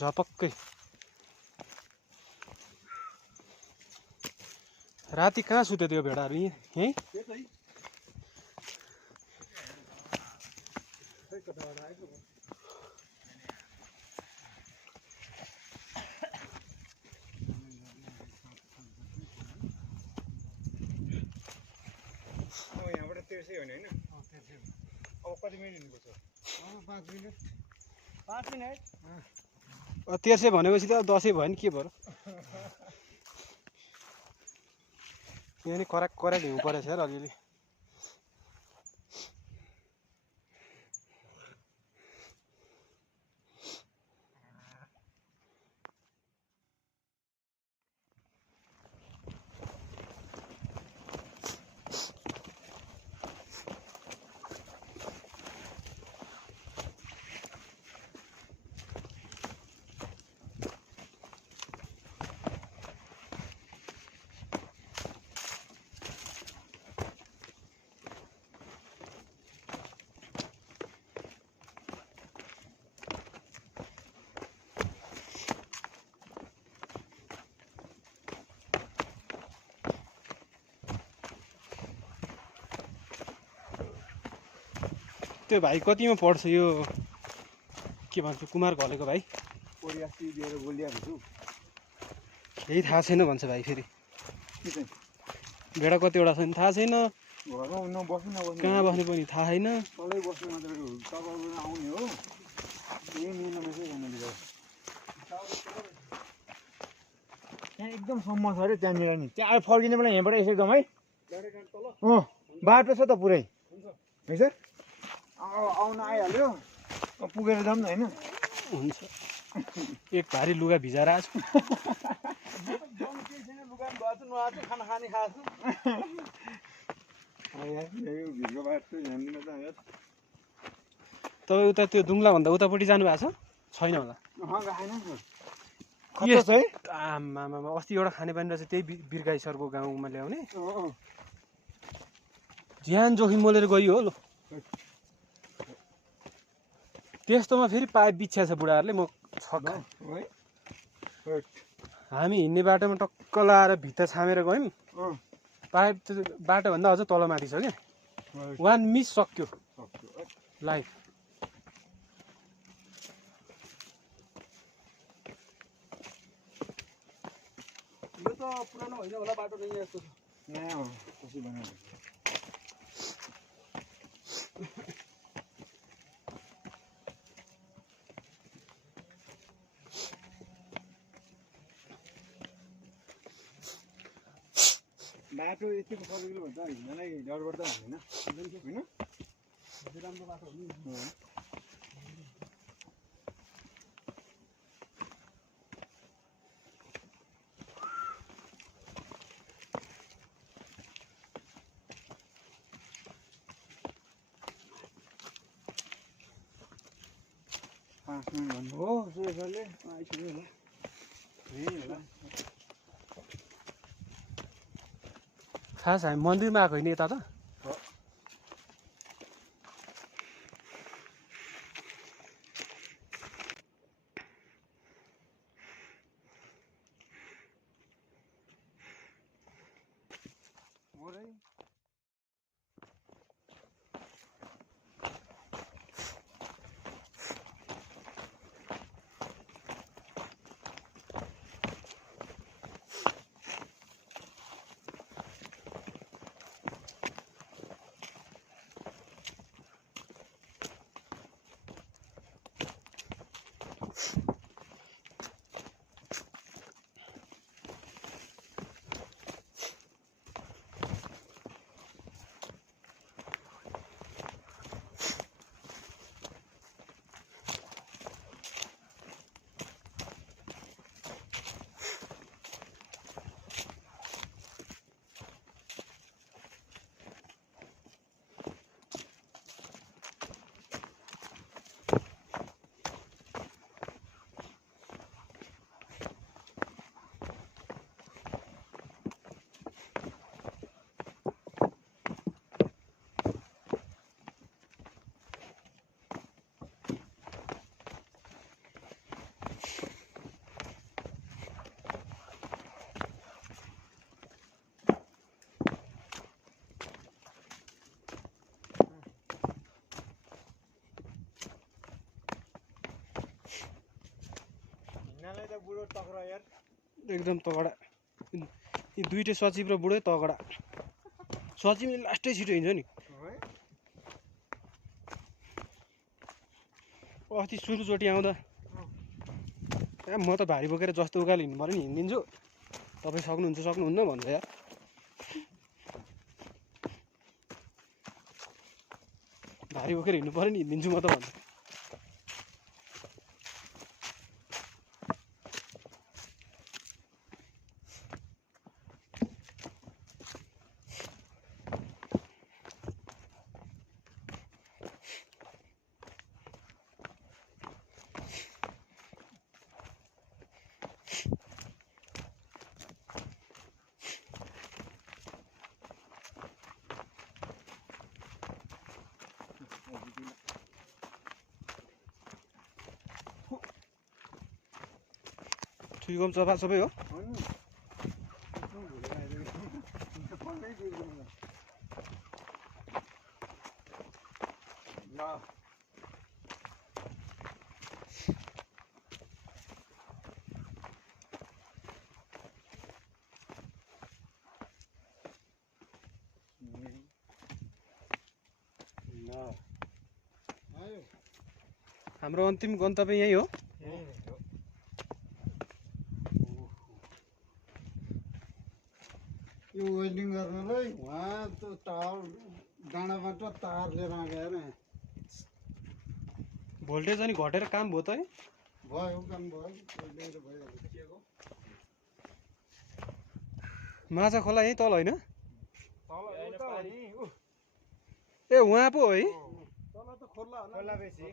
झपक्कै राति कहाँ सुत्यो त्यो भेडाहरू यहीँ त्यसै हो नि हैन अब कति मिनेट हिँड्नुपर्छ 5 मिनेट 5 मिनेट तेर्से भनेपछि त 10 भयो नि के भयो यहाँ नि कराक हिउँ परेछ यार अलिअलि त्यो भाइ कतिमा पढ्छ यो के भन्छ कुमार घलेको भाइ परियासी दिएर बोलिरहेको छु केही थाहा छैन भन्छ भाइ फेरि भेडा कतिवटा छ नि थाहा छैन घरमा नबस्नु कहाँ बस्ने पनि थाहा छैन तलै बस्नु मात्र हो तपाईहरु आउने हो यही मिल्नु mesej गर्न दियो यहाँ एकदम सम्म छ रे त्यहाँनिर नि त्यहाँ फर्किने बेला यहाँबाट यसै जाउँ है बाटो छ त पुरै है सर आउन आइहाल्यो पुगेर जाउँ न हैन हुन्छ एक भारी लुगा भिजाएर आछु खाना खाने खाछु भिडको बाटो हेर्दिन त यार तपाईँ उता त्यो दुङ्ला भन्दा उतापट्टि जानु भएको छ छैन होला खतरा छ है आमामा अस्ति एउटा खानेपानी रहेछ त्यही बिर्गाई सरको गाउँमा ल्याउने ज्यान जोखिम मोलेर गयो हो लो त्यस्तोमा फेरि पाइप बिछ्या छ बुढाहरूले म छक्का हामी हिँड्ने बाटोमा टक्क लाएर भित्ता छामेर गयौँ पाइप त बाटोभन्दा अझ तलमाथि छ क्या 1 मिस सक्यो लाइफ यो त पुरानो होइन होला बाटो नै यस्तो छ नयाँ हो कसै बनाएको बाटो यतिको सजिलो भन्छ हिँड्नलाई डर पर्दा हुँदैन हैन राम्रो बाटो हो नि हो सुरेशले आइसक्यो होला होला खास हामी मन्दिरमा आएको होइन यता त त बुढो टक्रा यार एकदम तगडा यी दुईटै सचिव र बुढै तगडा सचिवले लास्टै छिटो हिँड्छ नि है अस्ति सुरुचोटि आउँदा म त भारी बोकेर जस्तो उकालो हिँड्नु पऱ्यो नि हिँडिदिन्छु तपाईँ सक्नुहुन्न भन्छ यार भारी बोकेर हिँड्नु पऱ्यो नि हिँडिदिन्छु म त भन्छ ठुइगम चपा सबै हो हाम्रो अन्तिम गन्तव्य यही हो यो वेल्डिङ गर्नलाई उहाँ त्यो तार डाँडाबाट तार लिएर आएर भोल्टेज अनि घटेर काम भयो त है भयो काम भयो लिएर भइहाल्यो माछा खोला यहीँ तल होइन ए उहाँ पो है तल त खोला होला बेसी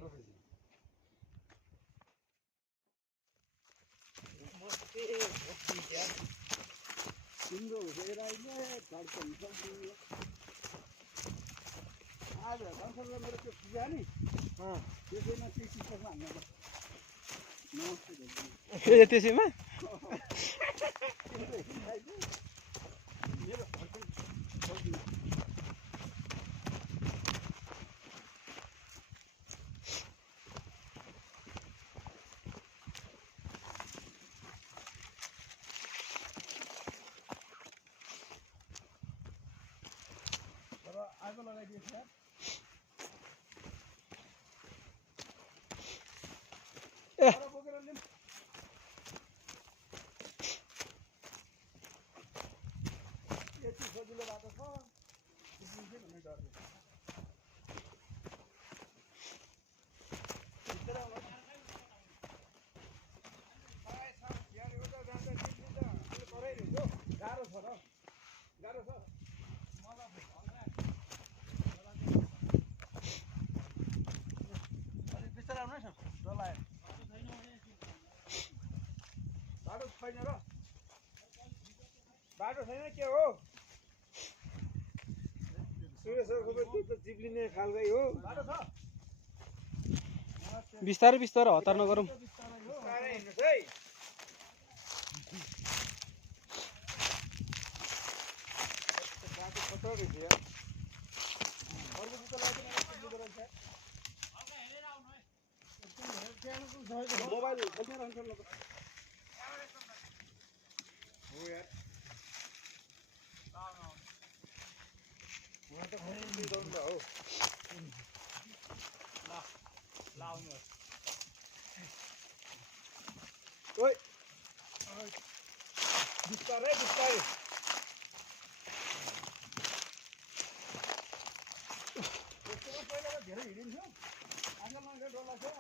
तिम्रो हेर अहिले धड्कन आज धर्मले मेरो त्यो पूजा नि त्यसैमा त्यही हान्न नमस्ते ए त्यसैमा आगो लगाइदिएछ यार ए बोकेर ल्याउँ यति सजिलो बाटो छ भन्ने डरले गाह्रो छ र गाह्रो छ बाटो छैन र बाटो छैन के हो सुरेशको त्यो त चिप्लिने खालकै हो बाटो छ बिस्तारै बिस्तारै हतार नगरौँ बिस्तारै हिँड्नुहोस् है बाटो कस्तो रहेछ यार अर्को जुत्ता लगाइदिनु मोबाइल खोल्ने रहन्छ हो यार म त खोल्नु हो लाउनुहोस् ओइ बिस्तारै बिस्तारै धेरै हिँडिन्छ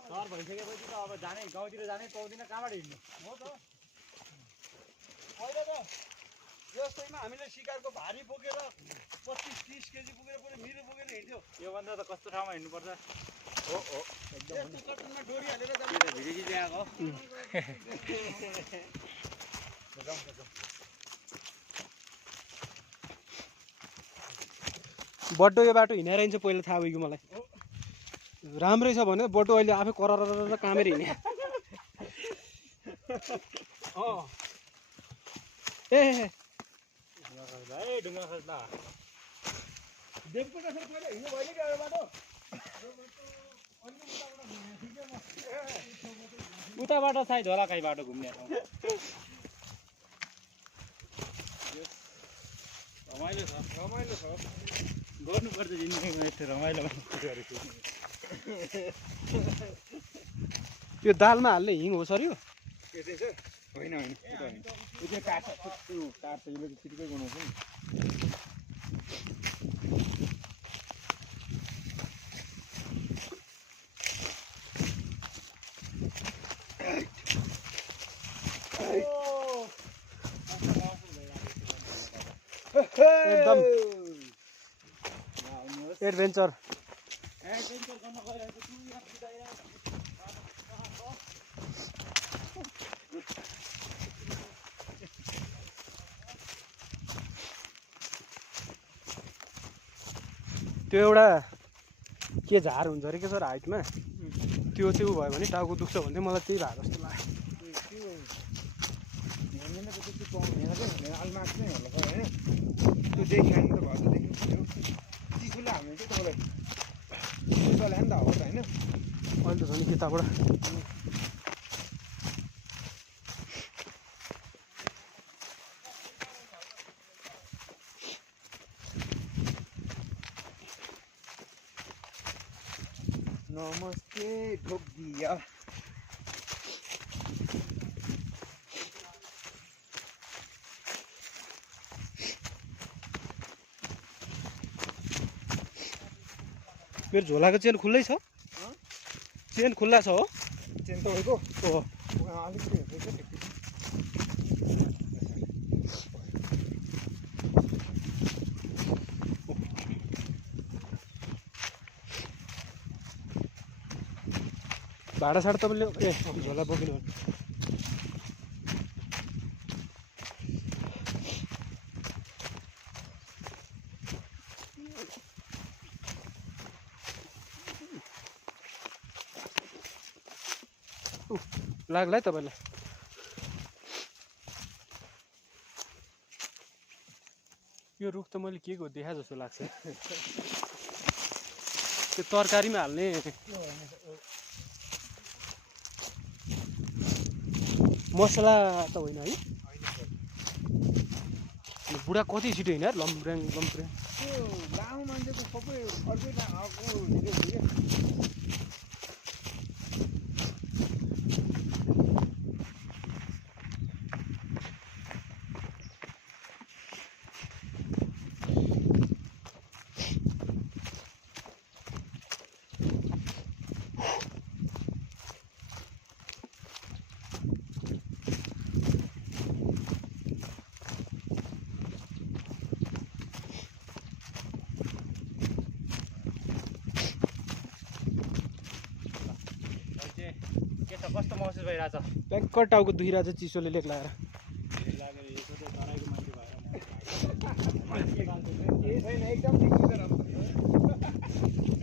सहर भइसकेपछि त अब जाने गाउँतिर जानै पाउँदिन कहाँबाट हिँड्नु हो त पहिला त जस्तैमा हामीले सिकारको भारी बोकेर 25-30 केजी बोकेर पनि मिरो बोकेर हिँड्थ्यो योभन्दा त कस्तो ठाउँमा हिँड्नुपर्छ हो एकदम कटनमा डोरी हालेर जानु भिडियो ल्याएको बड्डो यो बाटो हिँडेर हिँड्छ पहिला थाहा भयो कि मलाई राम्रै छ भने बड्डो अहिले आफै करर कामेर हिँड्ने ए ढुङ्गा खस्दा देवकोटा सर पहिला हिँड्नु भयो कि बाटो उताबाट सायद होला काहीँ बाटो घुम्ने ठाउँ रमाइलो छ गर्नुपर्छ जिन्दगीमा यस्तो रमाइलो गरेको यो दालमा हाल्ने हिङ हो सर यो त्यसै छ होइन होइन त्यो काट्छ त्यो काट्छ यसले छिटकै बनाउँछ नि एकदम एडभेन्चर त्यो एउटा के झार हुन्छ अरे के सर हाइटमा त्यो चाहिँ भयो भने टाउको दुख्छ भने चाहिँ मलाई त्यही भएको जस्तो लाग्यो त्यो देखिहाल्नु त भयो त देख्नु पऱ्यो चिसोले हाल्नु चाहिँ तपाईँलाई चिसोले नि त हो त होइन अहिले त झन् यताबाट नमस्ते ढोक दिया मेरो झोलाको चेन खुल्लै छ चेन खुल्ला छ हो चेन तपाईँको हो अलिकति भाँडासाँडा तपाईँले ए झोला बोकिनु लाग्ला है तपाईँलाई यो रुख त मैले के को देखा जस्तो लाग्छ त्यो तरकारीमा हाल्ने मसला त होइन है बुढा कति छिटो होइन लम्ब्रेङ लम्ब्रेङ त्यो लामो मान्छेको सबै अर्कै अर्को हिँड्यो कस्तो महसुस भइरहेछ प्याक्क टाउको दुखिरहेछ चिसोले लेख लगाएर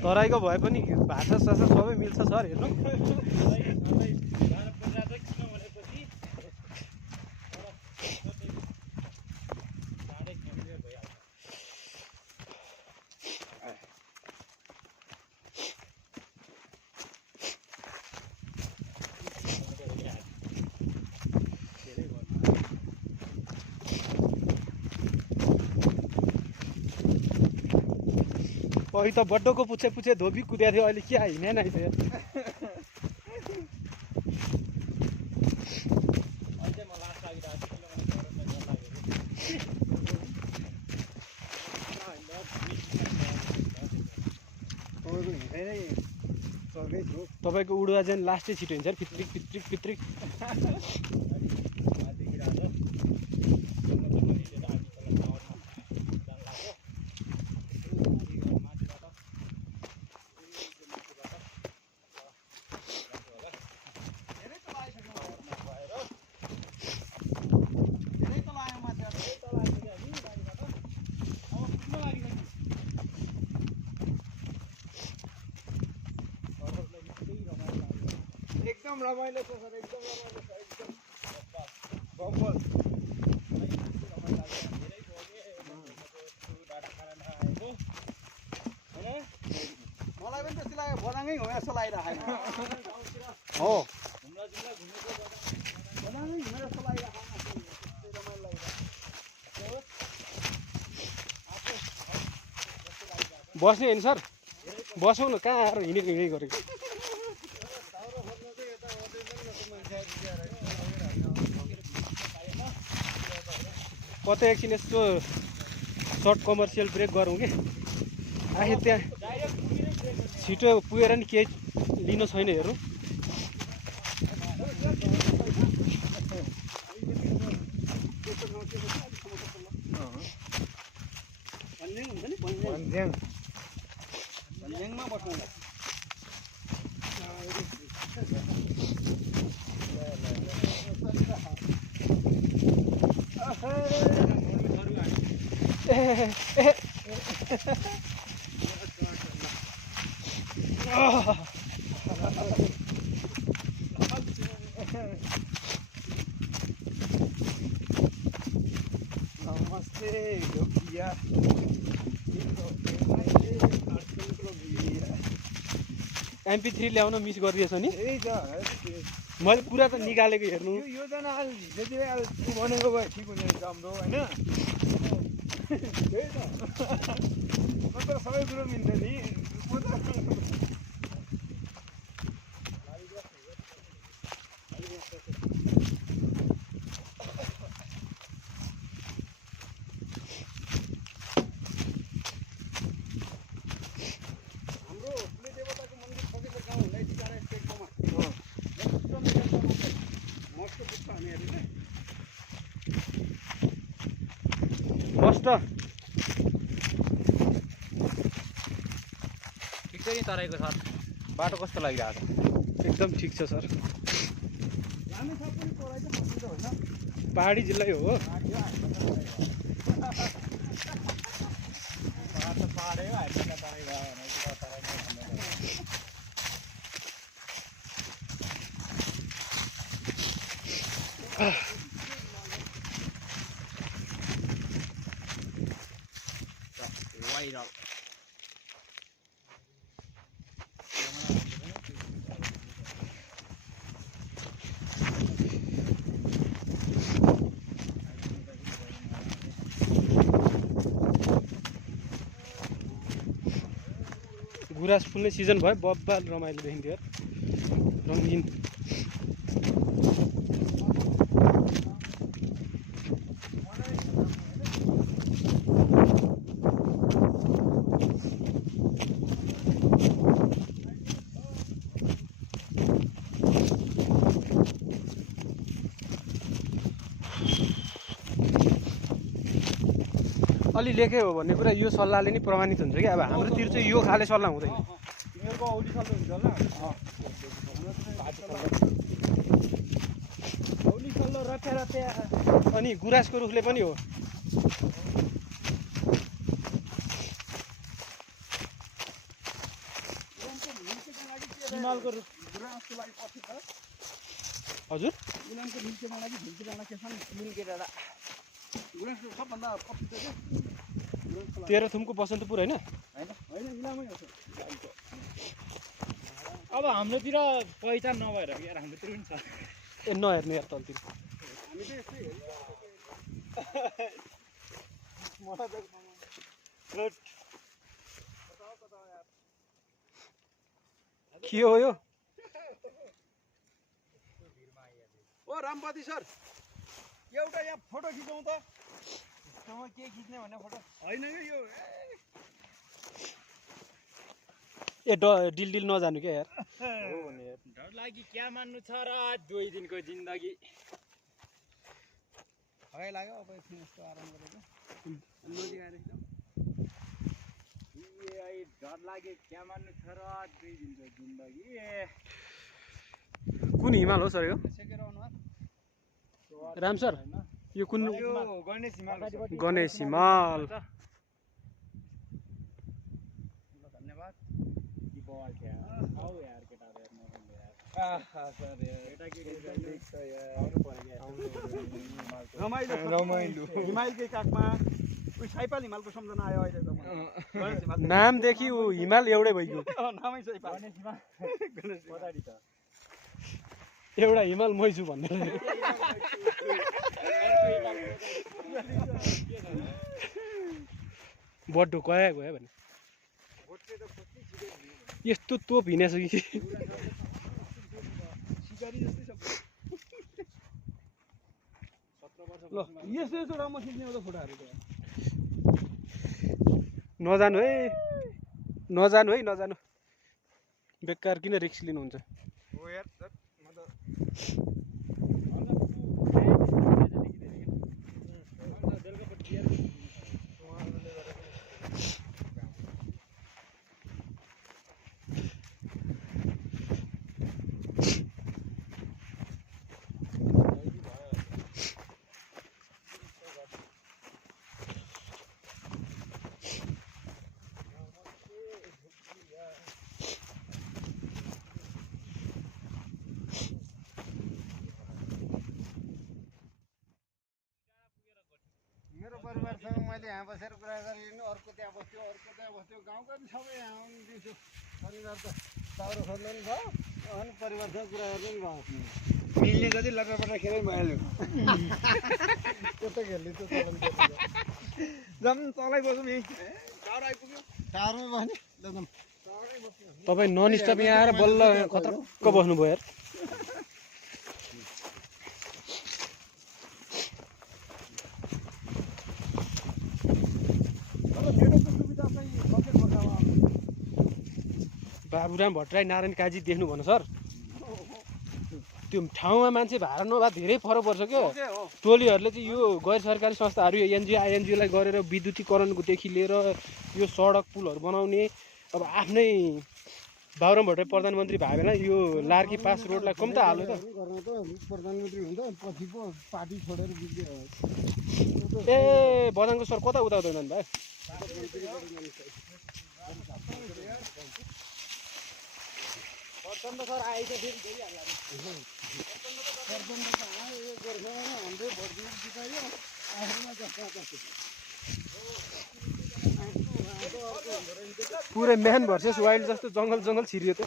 तराईको भए पनि भाषा सासा सबै मिल्छ सर हेर्नु अघि त बड्डोको पुच्छे पुच्छे धोबी कुद्या थियो अहिले क्या हिँडे नै थियो तपाईँको उडुवा चाहिँ लास्टै छिटो हुन्छ फित्रिक फित्रिक फित्रिक एकदम रमाइलो छ सर एकदम रमाइलो छ एकदम गम्बल मलाई पनि त्यस्तै लाग्यो बदाङै हो जस्तो लागिरहेको हो बदाङै हो जस्तो लागिरहेको रमाइलो लागिरहेको बस्ने होइन सर बसौँ न कहाँ आएर हिँडेको गरेको कतै एकछिन यस्तो सर्ट कमर्सियल ब्रेक गरौँ कि आखिर त्यहाँ छिटो पुगेर नि केही लिनु छैन हेरौँ भन्ज्याङमा बस्नु नमस्ते योगिया MP3 ल्याउन मिस गरिदिएछ नि त्यही त मैले पुरा त निकालेको हेर्नु यो योजना जति भनेको भए ठिक हुने राम्रो होइन त्यही त म त सबै कुरो मिल्छ नि म त बस त ठिक छ नि तराईको सर बाटो कस्तो लागिरहेको छ एकदम ठिक छ सर पहाडी जिल्लै हो पाहाडै हो हामीलाई तराई भयो भने वाइरल गुराँस फुल्ने सिजन भयो बब्बाल रमाइलो देखिन्थ्यो यार रङ्गिन अलि लेखे हो भन्ने कुरा यो सल्लाहले नि प्रमाणित हुन्छ कि अब हाम्रोतिर चाहिँ यो खाले सल्लाह हुँदैन तिमीहरूको औली सल्लो हुन्छ होला औली सल्लो रप्या रप्या अनि गुराँसको रुखले पनि हो हिमालको गुराँसको लागि पछि त हजुर गुलामको मिल्केमा लागि झुल्की डाँडा के छ नि मिल्के डाँडा गुराँसको सबभन्दा पछि त तेह्रथुमको बसन्तपुर होइन होइन इलामै हो अब हाम्रोतिर पहिचान नभएर यार हाम्रोतिर पनि छ ए नहेर्नु यार तलतिर हामी चाहिँ यस्तै मलाई के हो यो ओ रामपति सर एउटा यहाँ फोटो खिचौँ त के खिच्ने भने फोटो होइन यो ए डिल डिल नजानु क्या यार डर लागि क्या मान्नु छ र 2 दिनको जिन्दगी हगाइ लाग्यो अब एकछिन यस्तो आराम गरेको नजिक आएर डर लाग्यो क्या मान्नु छ र 2 दिनको जिन्दगी कुन हिमाल हो सर यो सेकेर अनुहार राम सर यो कुन यो गणेश हिमाल गणेश हिमाल धन्यवाद की बवाल थियो आऊ यार केटाहरु हेर्न पनि यार आहा सर केटा के ठिक छ यार आउनु पर्यो यार रमाइलो हिमालकै काखमा उही सैपाल हिमालको सम्झना आयो अहिले त मलाई। गणेश हिमाल नामदेखि ऊ हिमाल एउटै भइगयो नामै सैपाल पछाडि त एउटा हिमाल मैछु भन्ने बड्डो गयो गयो भने यस्तो तोप हिँडेछ कि सिकारी जस्तै छ ल यस्तो यस्तो राम्रो खिच्ने हो त फोटाहरू त नजानु है नजानु है नजानु बेकार किन रिक्स लिनुहुन्छ हो यार म त मेरो परिवारसँग मैले यहाँ बसेर कुरा गरिनु अर्को त्यहाँ बस्थ्यो गाउँका पनि सबै यहाँ आउनु दिन्छु परिवार त दाउरो खोज्नु पनि भयो अनि परिवारसँग कुरा गर्नु पनि भयो मिल्ने जति लटरपटर खेलै भइहाल्यो त्यो त खेल्ने त्यो चलन जाउँ तलै बसौँ यहीँ टावर आइपुग्यो टावरमै बस्ने ल जाउँ टावरै बस्नु तपाईँ नन स्टप यहाँ आएर बल्ल खतरक्क बस्नुभयो यार बाबुराम भट्टराई नारायण काजी देख्नु भन सर त्यो ठाउँमा मान्छे भाडा नभए धेरै फरक पर्छ क्या टोलीहरूले चाहिँ यो गैर सरकारी संस्थाहरू एनजिओ आइएनजिओलाई गरेर विद्युतीकरणदेखि लिएर यो सडक पुलहरू बनाउने अब आफ्नै बाबुराम भट्टराई प्रधानमन्त्री भयो भने यो लार्की पास रोडलाई कम्ता हाल्यो त प्रधानमन्त्री हुँदा पछि पो पार्टी छोडेर ए बदाङको सर कता उता उता जानु भाइ प्रचण्ड सर आएछ फेरि गइहाल्ला प्रचण्ड त आयो यो गोर्खामा हाम्रै भोट दिएर जितायो आखिरमा पुरै म्यान भर्सेस वाइल्ड जस्तो जङ्गल जङ्गल छिरियो त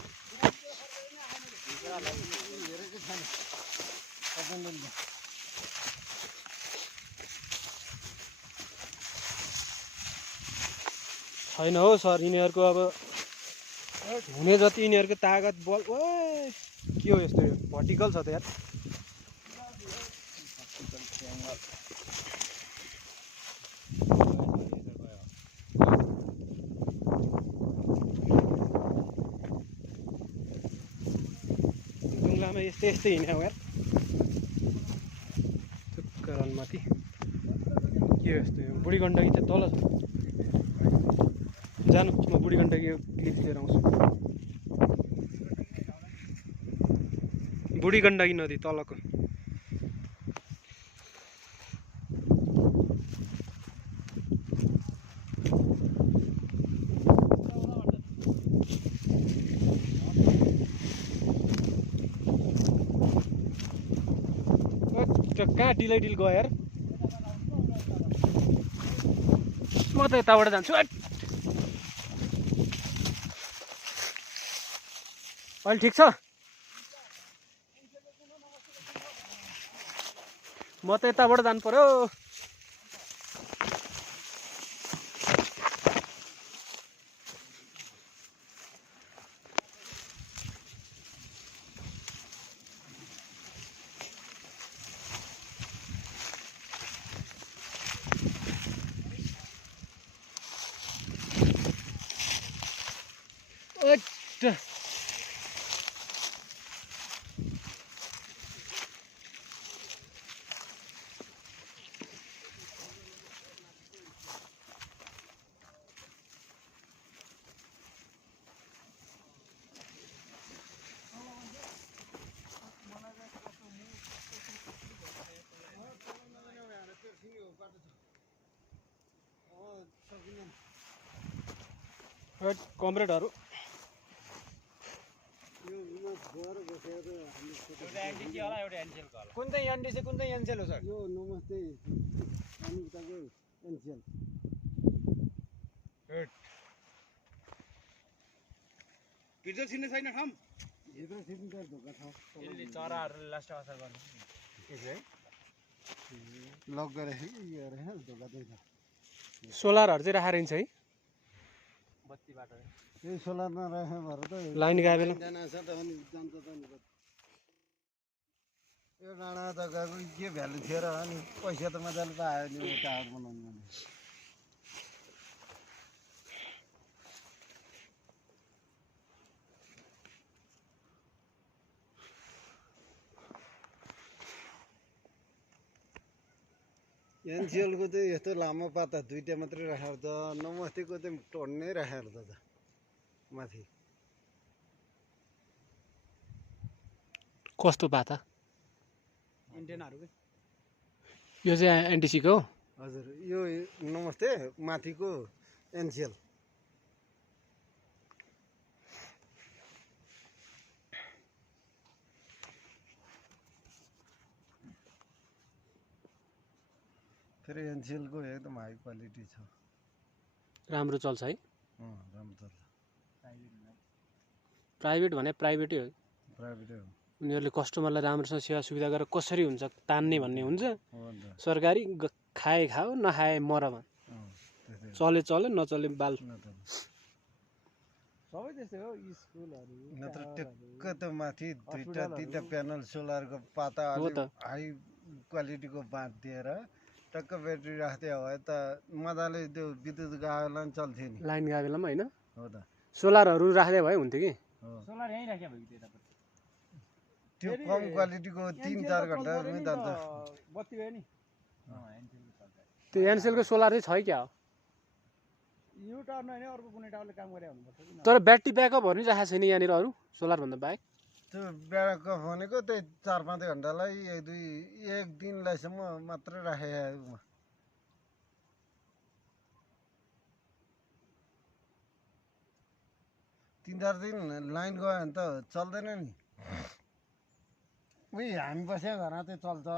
छैन हौ सर यिनीहरूको अब हुने जति यिनीहरूको तागत बल ओ के हो यस्तो यो भर्टिकल छ त यार डुङ्गामा यस्तै यस्तै हिँड्यो यार रनमाथि के हो यस्तो यो बुढी गण्डकी चाहिँ तल छ जानु म बुढी गण्डकी क्लिप लिएर आउँछु बुढी गण्डकी नदी तलको कहाँ डिलै डिल गयो यार म त यताबाट जान्छु अहिले ठिक छ म त यताबाट जानु पर्यो कमरेडहरू कुन चाहिँ एनडिसी कुन चाहिँ एनसेल हो सर यो नमस्ते एनसेल भित्र छिर्ने छैन ठाउँ भित्र छिर्नु त ढोका छ यसले चराहरूले लास्ट असर गर्नु यसले लक गरेको यो रहेछ ढोका चाहिँ छ सोलरहरू चाहिँ राखेर हिँड्छ है बत्तीबाट यो सोलरमा राख्यो भएर त लाइन गए बेला जाना छ त अनि जान्छ त नि यो डाँडा जग्गाको के भ्यालु थियो र अनि पैसा त मजाले पायो नि टावर बनाउनु भने एनसिएलको चाहिँ यस्तो लामो पाता दुईटा मात्रै राखेर त नमस्तेको चाहिँ टन्नै राखेर त माथि कस्तो पाता एन्टेनाहरू यो चाहिँ एनटिसीको हो हजुर यो नमस्ते माथिको एनसिएल फेरि एनसिएलको एकदम हाई क्वालिटी छ राम्रो चल्छ है राम्रो चल्छ प्राइभेट भने प्राइभेटै हो प्राइभेटै हो उनीहरूले कस्टमरलाई राम्रोसँग सेवा सुविधा गरेर कसरी हुन्छ तान्ने भन्ने हुन्छ हो नि त सरकारी खाए खाऊ नखाए मरमा त्यस्तै चले चले नचले बाल न त सबै त्यस्तै हो स्कुलहरू नत्र टक्क त माथि दुईटा तिनवटा प्यानल सोलरको पाता हो अलिक त। हाई क्वालिटीको बाँध दिएर टक्क ब्याट्री राख्दियो भए त मजाले त्यो विद्युत गएको बेला पनि चल्थ्यो नि लाइन गए बेलामा होइन हो त सोलरहरू राख्दै भए हुन्थ्यो कि हो सोलर यहीँ राख्या भयो कि त्यतापट्टि त्यो कम क्वालिटीको 3-4 घन्टामै जान्छ बत्ती गयो नि त्यो एनसेलको सोलर चाहिँ छ क्या हो यु टावर नभए अर्को कुनै टावरले काम गरे हुनुपर्छ कि तर ब्याट्री ब्याकअपहरू नि राखेको छैन यहाँनिर अरू सोलरभन्दा बाहेक त्यो ब्याकअप भनेको त्यही 4-5 घन्टालाई एक दिनलाईसम्म मात्रै राखेको 3-4 दिन लाइन गयो भने त चल्दैन नि उही हामी बसेको घरमा चाहिँ चल्छ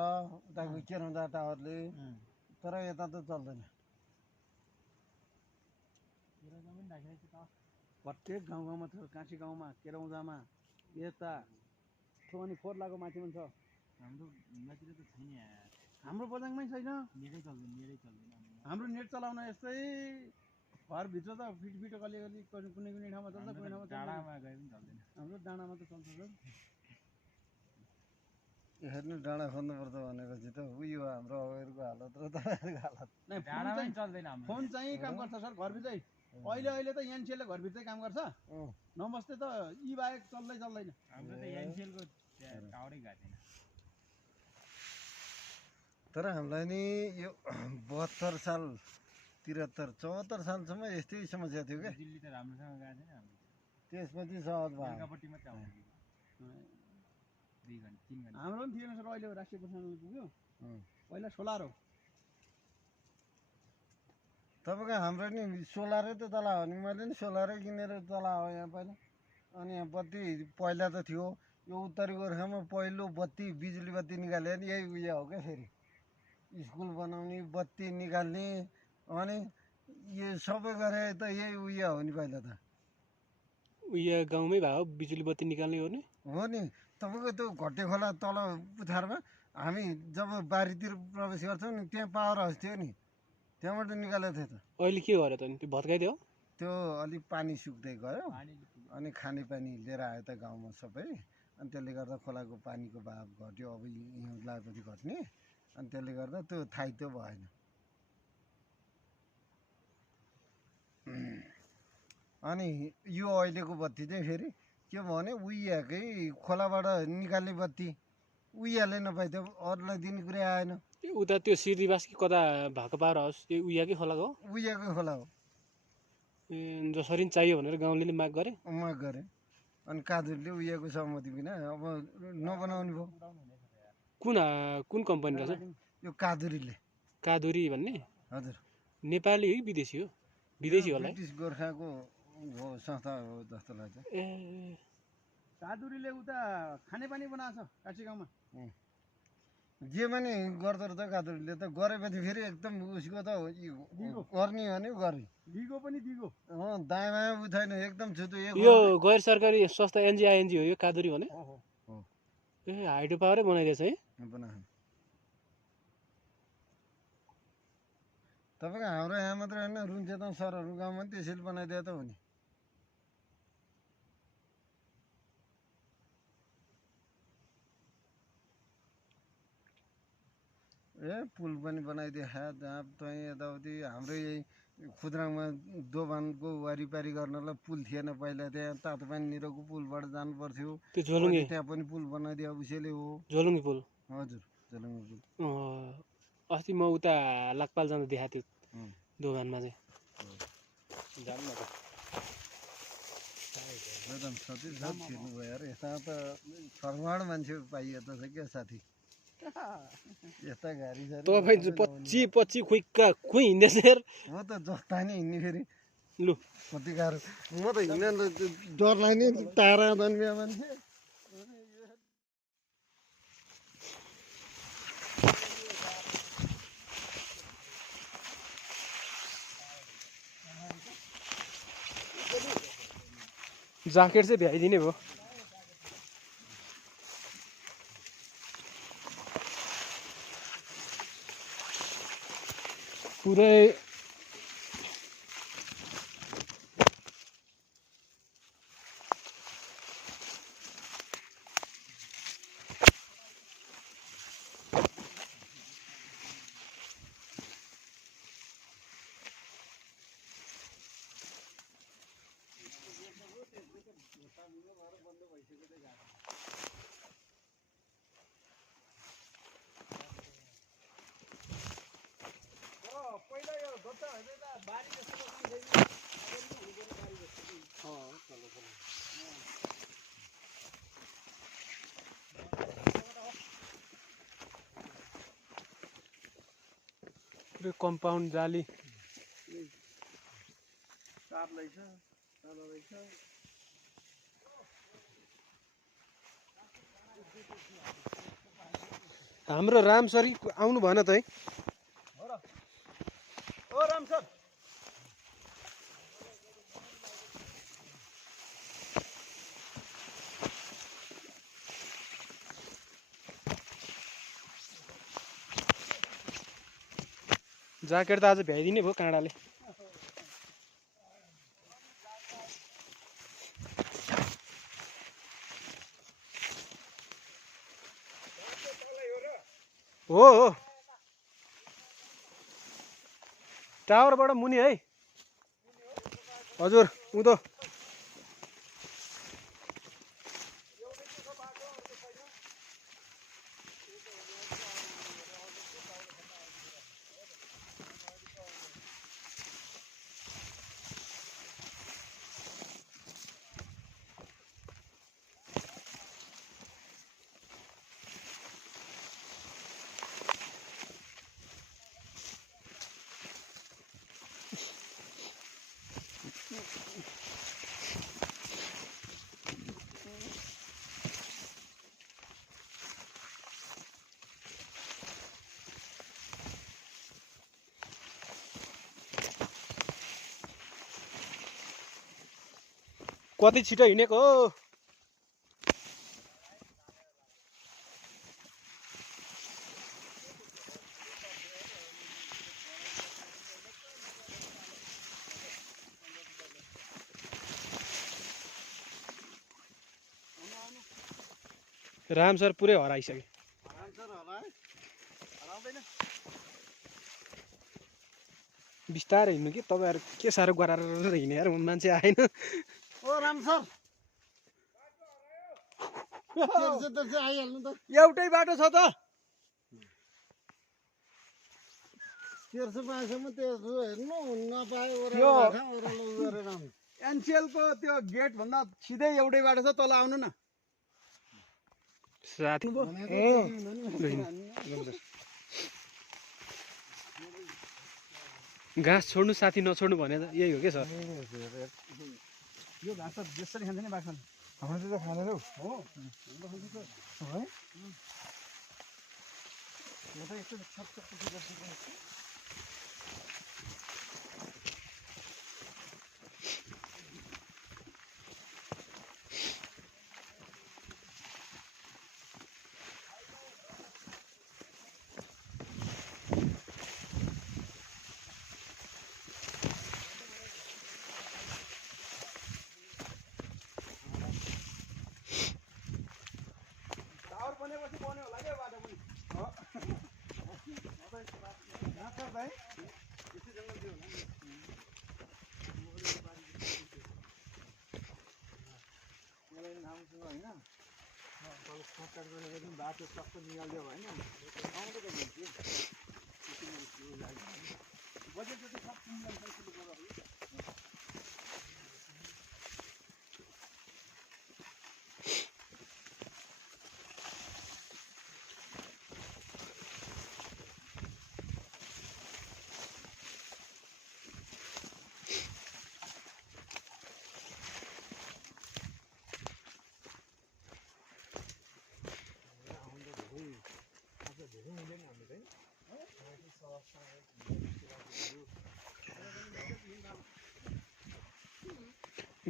उता केरौँदा टावरले तर यता त चल्दैन प्रत्येक गाउँ गाउँमा छ काँसी गाउँमा केरौँदामा यता 24 लाको माथि पनि छ हाम्रो ढुङ्गातिर त छैन हाम्रो बजाङमै छैन नेटै चल्दैन हाम्रो नेट चलाउन यस्तै घरभित्र त फिटो अलिअलि कुनै कुनै ठाउँमा चल्छ कुनै ठाउँमा डाँडामा गए पनि चल्दैन हाम्रो डाँडामा त चल्छ सर हेर्नु डाँडा खोज्नुपर्छ भनेपछि त उयो हाम्रो अगाडिको हालत र तपाईँहरूको हालत डाँडामै चल्दैन फोन चाहिँ काम गर्छ सर घरभित्रै अहिले त एनसिएलले घरभित्रै काम गर्छ नमस्ते त यी बाहेक चल्दैन हाम्रो त एनसिएलको टावरै गएको छैन तर हामीलाई नि यो 72 साल 73 74 सालसम्म यस्तै समस्या थियो क्या दिल्ली त राम्रोसँग गएको छैन हाम्रो त्यसपछि सहज भयो बेलुकापट्टि मात्रै आउँछ 2 घन्टा 3 घन्टा हाम्रो पनि थिएन सर अहिले राष्ट्रिय प्रसारणले पुग्यो पहिला सोलर हो तपाईँको हाम्रो नि सोलरै त चलायो नि मैले नि सोलरै किनेर चलायो यहाँ पहिला अनि यहाँ बत्ती पहिला त थियो यो उत्तरी गोर्खामा पहिलो बत्ती बिजुली बत्ती निकाल्यो नि यही उयो हो क्या फेरि स्कुल बनाउने बत्ती निकाल्ने अनि यो सबै गरे त यही उयो हो नि पहिला त उयो गाउँमै भयो बिजुली बत्ती निकाल्ने गर्ने हो नि तपाईँको त्यो घट्टे खोला तल पुछारमा हामी जब बारीतिर प्रवेश गर्छौँ नि त्यहाँ पावर हाउस थियो नि त्यहाँबाट निकालेको थियो त अहिले के गर्यो त नि त्यो भत्काइदियो त्यो अलिक पानी सुक्दै गयो अनि खानेपानी लिएर आयो त गाउँमा सबै अनि त्यसले गर्दा खोलाको पानीको भाव घट्यो अब हिउँ लागेपछि घट्ने अनि त्यसले गर्दा त्यो थाइतो भएन अनि यो अहिलेको बत्ती चाहिँ फेरि के भने उहियाकै खोलाबाट निकाल्ने बत्ती उहियाले नपाइदियो अरूलाई दिने कुरै आएन उता त्यो श्रीनिवास कि कता भएको पावर हाउस त्यो उयाकै खोलाको हो उहियाकै खोला हो जसरी चाहियो भनेर गाउँले माग गरे माग गरे अनि काजुरले उहियाको सहमति बिना अब नबनाउने भयो कुन कम्पनी रहेछ यो कादुरीले कादुरी भन्ने हजुर नेपाली हो कि विदेशी हो विदेशी होला है? ब्रिटिस गोर्खाको हो संस्था हो जस्तो लाग्छ ए कादुरीले उता खानेपानी बनाएको छ काँसी गाउँमा जे पनि गर्दो रहेछ कादुरीले त गरेपछि फेरि एकदम उसको त गर्ने हो नि गर्ने दिगो पनि दिगो दायाँ बायाँ उ छैन एकदम छुतो यो गैर सरकारी संस्था एनजिओ हो यो कादुरी भने हो ए हाइड्रो पावरै बनाइदिएछ है तपाईँको हाम्रो यहाँ मात्रै होइन रुन्चेतौँ सरहरू गाउँमा त्यसैले बनाइदिए त हो नि पुल पनि बनाइदिए जहाँ तपाईँ यताउति हाम्रो यही खुद्राङमा दोभानको वारिपारी गर्नलाई पुल थिएन पहिला त्यहाँ तातो पानी निरको पुलबाट जानु पर्थ्यो त्यो झोलुङ्गे त्यहाँ पनि पुल बनाइदिए उसैले हो झोलुङ्गे पुल हजुर झोलुङ्गे पुल अस्ति म उता लाकपाल जाँदा देखाएको थियो दोभानमा चाहिँ जानु न त सतीश साहब छिर्नुभयो यार यस्ता त फर्माड मान्छे पाइयो त छ क्या साथी यस्ता गाडी छ तपाईँ पछि खुइक्का खुइ हिँड्दैछ यार हो त जस्ता नि हिँड्ने फेरि लु कति गाह्रो म त हिँड्न डर लाग्ने टाढा जन्मिया मान्छे ज्याकेट चाहिँ भ्याइदिने भयो पुरै कम्पाउन्ड जाली हाम्रो रामसरी आउनु भएन त है ओ राम सर ज्याकेट त आज भ्याइदिने भयो काँडाले हो हो टावरबाट मुनि है हजुर उँधो कति छिटो हिँडेको हो राम सर पुरै हराइसक्यो बिस्तारै हिँड्नु कि तपाईँहरू के साह्रो गराएर हिँड्ने यार मान्छे आएन ओ राम सर आइहाल्नु त एउटै बाटो छ त तेर्सो पाएसम्म तेर्सो हेर्नु नपाए ओह्रालो गरेर आउनु एनसिएलको त्यो गेट भन्दा सिधै एउटै बाटो छ तल आउनु न साथी घाँस छोड्नु साथी नछोड्नु भने त यही हो क्या सर यो घाँस त जसरी खान्छ नि बाख्राले हाम्रो त खाँदैन हौ हो है म त यस्तो छटछट गर्छु टावर बनेपछि बन्यो होला क्या बाटो पनि नसक्दा है यसै जङ्गल थियो होला नि मलाई नामसँग होइन कन्ट्याक्ट गरेर पनि बाटो सबै निकालिदियो होइन आउँदै त भन्छु बजेट जति सब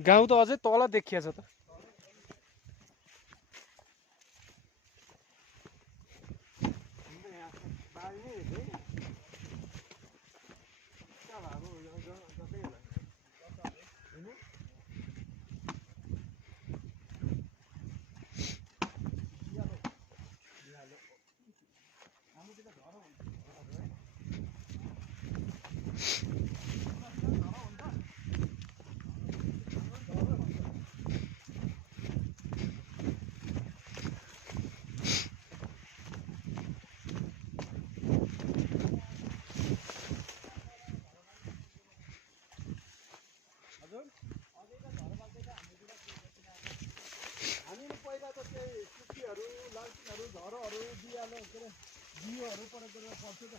गाउँ त अझै तल देखिएछ त हामीले पहिला त त्यही कुटीहरू लालटिनहरू झरोहरू दियालो के अरे दियोहरू प्रयोग गरेर पढ्थ्यो त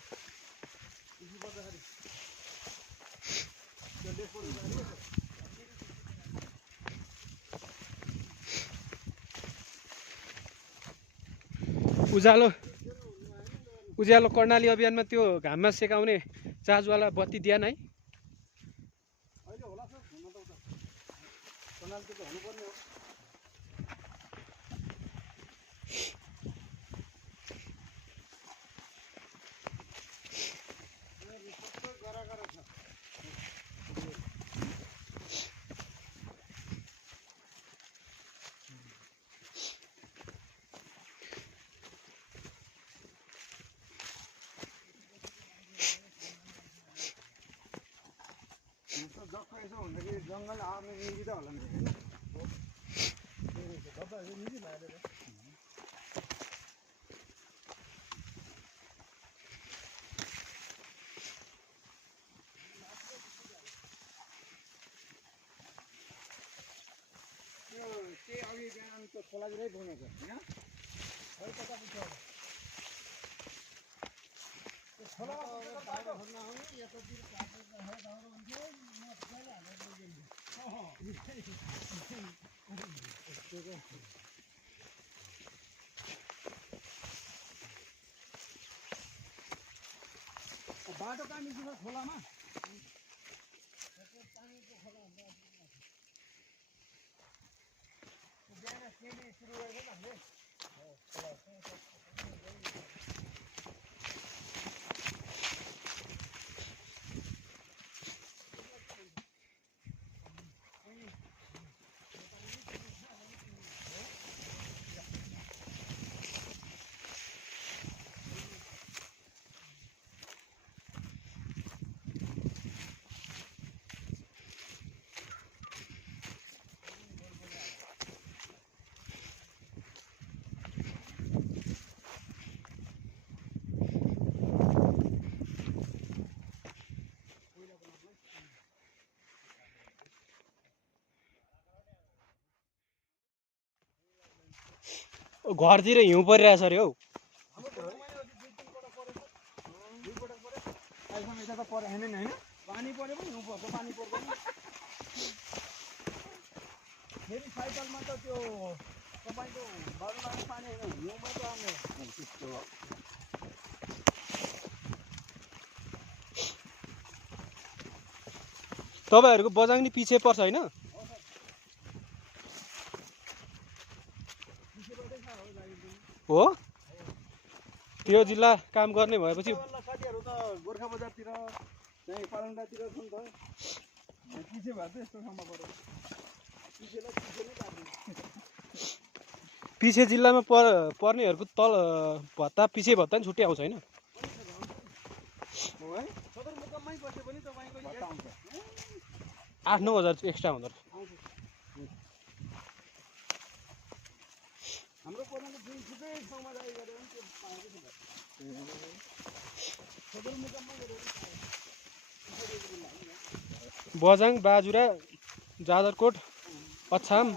कृषि गर्दाखेरि उज्यालो कर्णाली अभियानमा त्यो घाममा सेकाउने चार्जवाला बत्ती दिएन है अहिले होला सर हुन त उता कर्णाली त हुनुपर्ने हो जस्तो यसो हुँदाखेरि जङ्गल आर्ने निजी त होला नि होइन निजी भएर त्यो त्यही अघि बिहान त्यो खोलातिरै पुग्ने छ होइन अरू कता पुग्छ होला बाटो खोज्न आउने यतातिर काटेर दाउरो हुन्थ्यो बाटो कहाँ निस्किन्छ खोलामा पानीको खोला हुन्छ बिहान सिँढी सुरु गरेको नि हामीले घरतिर हिउँ परिरहेछ अरे हौ अहिलेसम्म यता त परेन होइन पानी पऱ्यो पनि हिउँ पर्छ पानी पर्दैन फेरि साइकलमा त त्यो तपाईँको बाटोमा पानी होइन हिउँमा त आउने त्यस्तो तपाईँहरूको बजाङ नि पछि पर्छ होइन? हो त्यो जिल्ला काम गर्ने भएपछि साथीहरू त गोर्खा बजारतिर चाहिँ पालङडातिर छ नि त पछि भएर त यस्तो ठाउँमा पर्यो पिछेलाई पिछे नै पार्ने पछि जिल्लामा पर्नेहरूको तल भत्ता पछि भत्ता नि छुट्टै आउँछ होइन? हो है सदरमुकाममै बसे पनि तपाईँको भत्ता आउँछ 8-9 हजार एक्स्ट्रा हुँदो रहेछ। हाम्रो पर्ने जुनसुकै ठाउँमा जाने गरेर पनि त्यो पाएको छैन सदरमुकाममै गरेर बजाङ बाजुरा जाजरकोट अछाम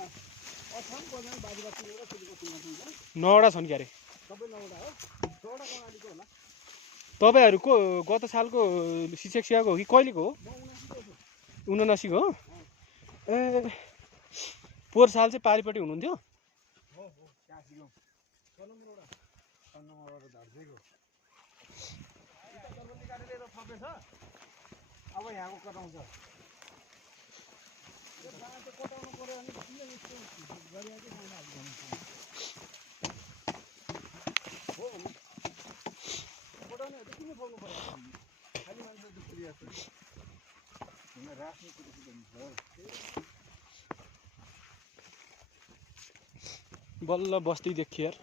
अछाम बजाङ बाजुरा पुगेर सुरुको 9वटा छन् क्यारे। सबै 9वटा हो 6वटा कर्णालीको होला तपाईँहरूको गत सालको शिक्षक सेवाको हो कि कहिलेको हो? म 79 79 हो? ए पोहोर साल चाहिँ पारिपट्टि हुनुहुन्थ्यो? हो काशीको 6 नम्बरवटा धर्जेको उता दलबन्दी कार्यालय र थपेछ अब यहाँको कटाउँछ त्यो बाँस चाहिँ कटाउनु पर्यो भने किन यस्तो गरिरहेको गाउँमा हालिदिनु हो भने कटाउनेहरू किन पाउनु पर्यो खालि मान्छे दुखिरहेको छ राजनीतिको बल्ल बस्ती देखियो यार।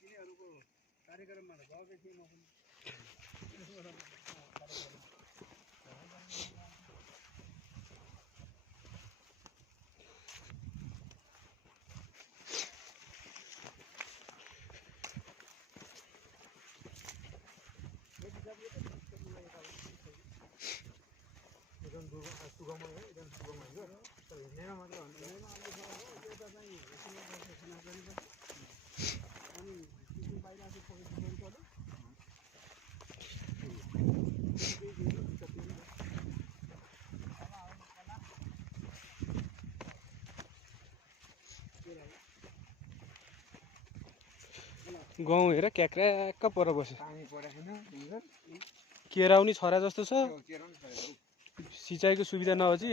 तिनीहरूको कार्यक्रममा त गएकै थिएँ म पनि गाउँ हेर क्याक्राक्क पर बस्यो। पानी परेको छैन केराउनी छरा जस्तो छ। केराउनु छोडेको सिँचाइको सुविधा नभएपछि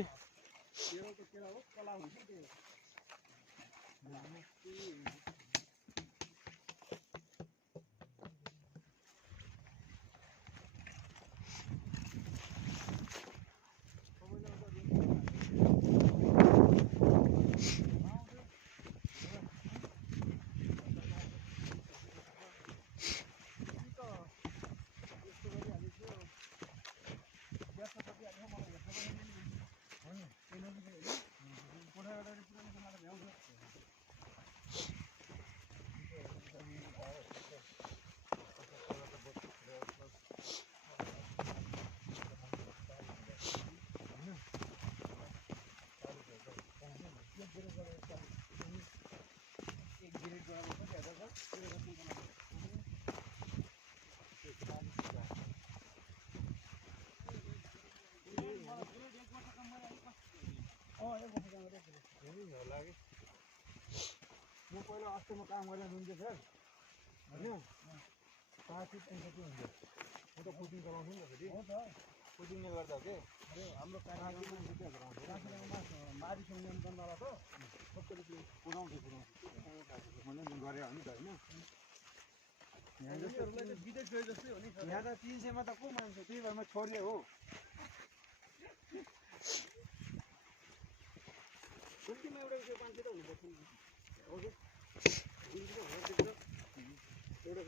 म पहिला अस्तिमा काम गरेर हुन्थ्यो सर होइन साथी पैँसठी हुन्थ्यो म त कोचिङ चलाउँथेँ नि त फेरि हो त कोचिङले गर्दा के अरे हाम्रो कार्यक्रममा मारिस नियन्त्रणवाला त सबैले त्यो पुऱ्याउँथ्यो मैले गरेँ हो नि त होइन यहाँ जस्तोहरूलाई त विदेश गए जस्तै हो नि यहाँ त 300मा त को मान्छ त्यही भएर म छोडिदिएँ हो कम्तीमा एउटा त्यो मान्छे त हुनुपर्छ नि ओके एउटा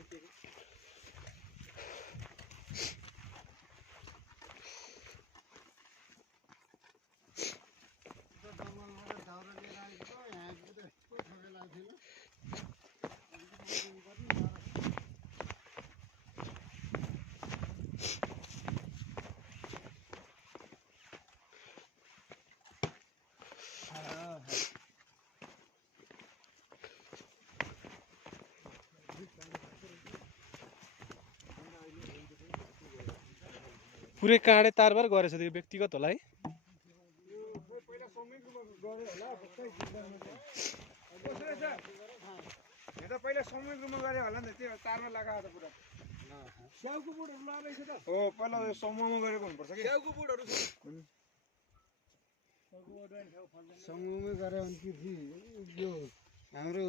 दाउरा लिएर आएको यहाँ यस्तो ठगेला थिएन पुरै काँडे तारबार गरेछ त्यो व्यक्तिगत होला है। पहिला संयुक्तमा गरे होला बस्दै जिल्लामा चाहिँ पहिला संयुक्त रूपमा गरे होला नि त त्यो तारमा लगाएर पुरा स्याउको बोटहरू लगाएको छ त हो पहिला यो समूहमा गरेको हुनुपर्छ कि स्याउको बोटहरू छ समूहमै गरे भने कृषि यो हाम्रो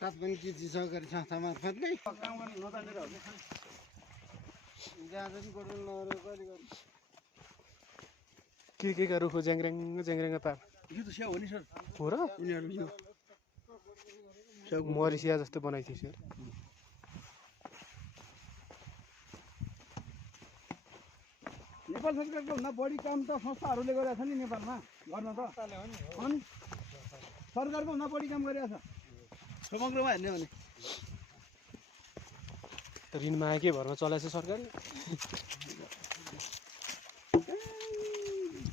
तापनि कृषि सहकारी संस्था मार्फतले काम गर्न नजानेरहरूले जहाँ पनि गोडमेल नगरेर कहिले गर्नु के रुख हो ज्याङ्ग्याङ ज्याङ्ग्याङ तार यो त स्याउ हो नि सर हो र यिनीहरू यो मरिसिया जस्तो बनाइथ्यो सर नेपाल सरकारको भन्दा बढी काम त संस्थाहरूले गरेका छ नि नेपालमा गर्न त अनि सरकारको भन्दा बढी काम गरिरहेछ समग्रमा हेर्ने भने ऋण मागेकै भरमा चलाएछ सरकारले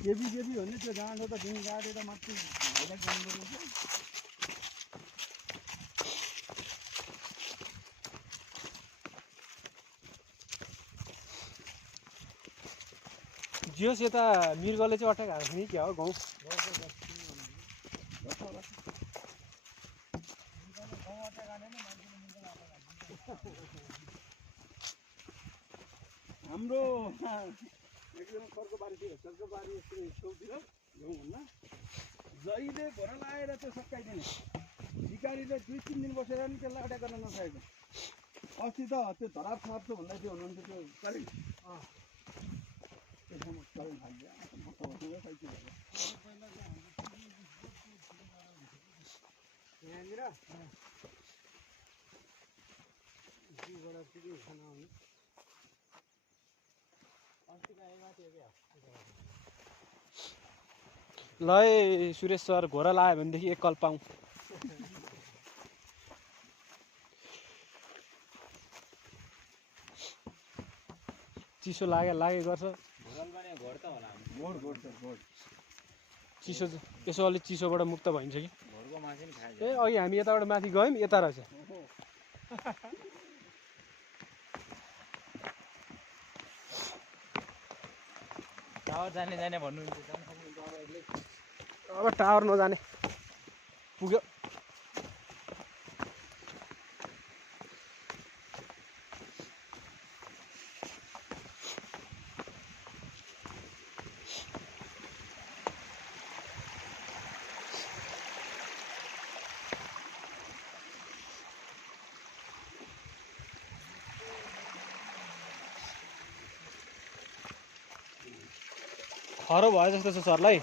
केपी भन्ने त्यो जान्छ त दिन गाडेर मात्रै हाइलाइट गर्नु पर्छ जियोस् यता मृगले चाहिँ अट्याक हाल्छ नि क्या हो गाउँ हाम्रो एकजना सरको बारी थियो सरको बारी यस्तो छेउतिर गाउँभन्दा जहिले घोडा लगाएर त्यो सकाइदिने सिकारीले 2-3 दिन बसेर नि त्यसलाई अट्याक गर्न नसकेको अस्ति त त्यो धराप छाप्छ भन्दै थियो हुनुहुन्थ्यो त्यो करेन्ट त्यसमा करेन्ट हाल्यो यहाँनिर दुईवटा पुग्यो खाना आउने ल है सुरेश सर घोडा लायो भनेदेखि एक कल पाऊँ चिसो लागे गर्छ चिसो यसो अलिक चिसोबाट मुक्त भइन्छ कि ए अघि हामी यताबाट माथि गयौँ यता रहेछ टावर जाने भन्नुहुन्छ अब टावर नजाने पुग्यो खरो भयो जस्तो छ सरलाई